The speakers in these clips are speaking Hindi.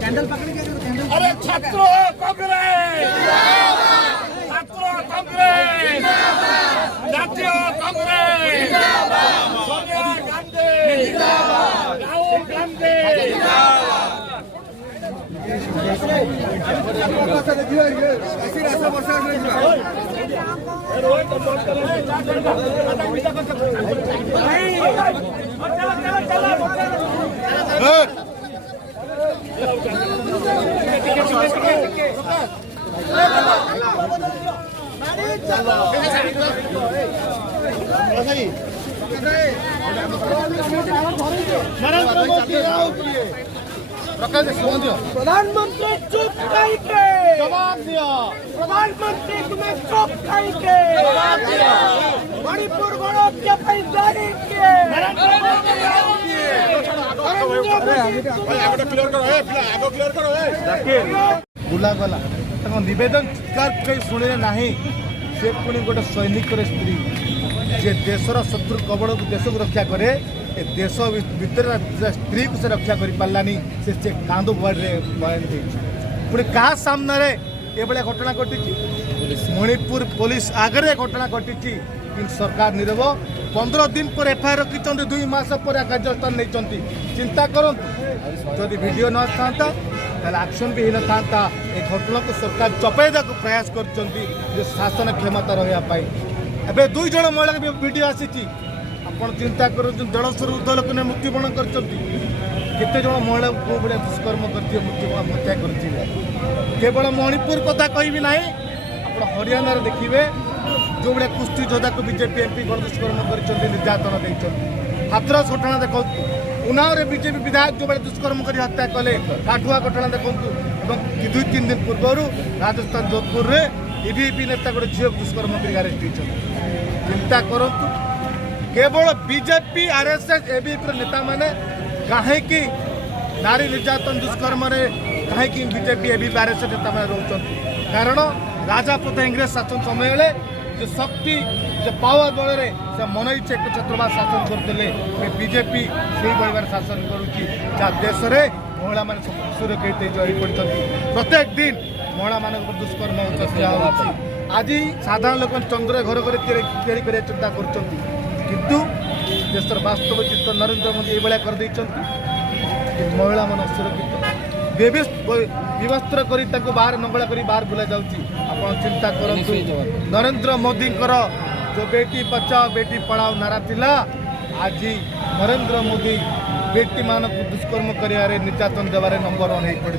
कैंडल पकड़ के अरे छात्र कांग्रेस, छात्र कांग्रेस, जातीय कांग्रेस, सोनिया गांधी, राहुल गांधी। प्रधानमंत्री चुप करके जवाब दिया, प्रधानमंत्री तुम्हें चुप करके मणिपुर गणहत्या पर जारी किए बुलागला नवेदन चित्कार कहीं शुणे ना से पुणी गोटे सैनिक स्त्री जे देशर शत्रु कबड़ देश को रक्षा करे ए देश भीतर स्त्री को से रक्षा कर पारानी से कांद बड़े बयान पुणी क्या सामने ये घटना घटी मणिपुर पुलिस आगे घटना घटी कि सरकार नीरव 15 दिन पर एफआईआर रखी 2 मास पर कार्यानुष्ठान नहीं चिंता करूँ जदि वीडियो न था एक्शन भी न था ए घटना को सरकार चपेदा को प्रयास कर शासन क्षमता रहा एवं 2 जन महिला वीडियो आसी चिंता कर 150 ऊर्ध लोक ने मृत्युवरण कर केते जन महिला को भाया दुष्कर्म कर मृत्युवरण हत्या कर केवल मणिपुर कथा कहबी ना आप हरियाणा देखिए जो भाया कुस्ती योद्धा को बीजेपी एमपी दुष्कर्म कर निर्यातन देते हाथरस घटना देखो उन्नाव बीजेपी विधायक जो भाई दुष्कर्म कर हत्या कले काठुआ घटना देखो 2-3 दिन पूर्व राजस्थान जोधपुर में ईवीपी नेता गोटे झील दुष्कर्म कर अरेस्ट चिंता करूँ केवल बीजेपी आरएसएस एबीपी नेता मैंने कहीं नारी निर्यातन दुष्कर्म कहीं बीजेपी एबीपी आरएसएस नेता मैंने रोच कारण राजापथ इंग्रेज शासन समय जो शक्ति जो पावर बल से मन इच्छा एक छत्रवाद शासन करते बीजेपी से भाई शासन करुच्ची जहाँ देश में महिला मान सुरक्षित पड़ते प्रत्येक दिन महिला मान दुष्कर्म आज साधारण लोक चंद्र घर घर या चिंता करूँ देशर वास्तव चित्र नरेंद्र मोदी ये कर महिला मान सुरक्षित विवस्त्र कर बाहर नंगला कर बाहर बुला जाऊँगी आप चिंता करूँ नरेंद्र मोदी जो बेटी बचाओ बेटी पढ़ाओ नारा थिला आज नरेंद्र मोदी बेटी मान दुष्कर्म कर निर्यातन देवार नंबर 1 हो पड़ी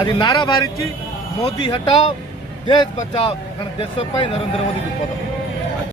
आज नारा बाहरी मोदी हटाओ देश बचाओ कारण देश नरेंद्र मोदी विपद।